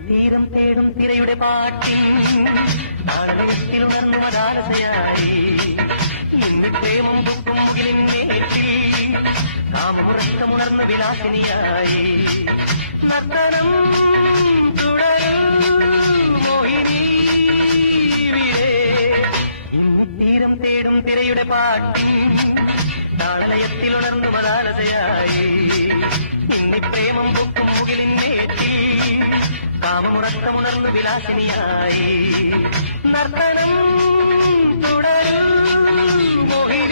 തീരം തേടും തിരയുടെ പാട്ടിൽ താളത്തിൽ ഉണർന്നുവതാരസയായി ഇന്ന് പ്രേമം പൊക്കും മുകിലിന്നേറ്റിൽ കാമുറക്കമുണർന്ന വിലാസിനിയായി നർത്തനം തുടരും മോഹിനി ഇന്ന് തീരം തേടും തിരയുടെ പാട്ടിൽ താളലയത്തിൽ ഉണർന്നുവതാരസയായി ഇന്ന് പ്രേമം പൊക്കും മുകിലിന്നേറ്റിൽ കാമമുറക്കമുണർന്നു വിലാസിനിയായി നർത്തനം തുടരും മോഹിനി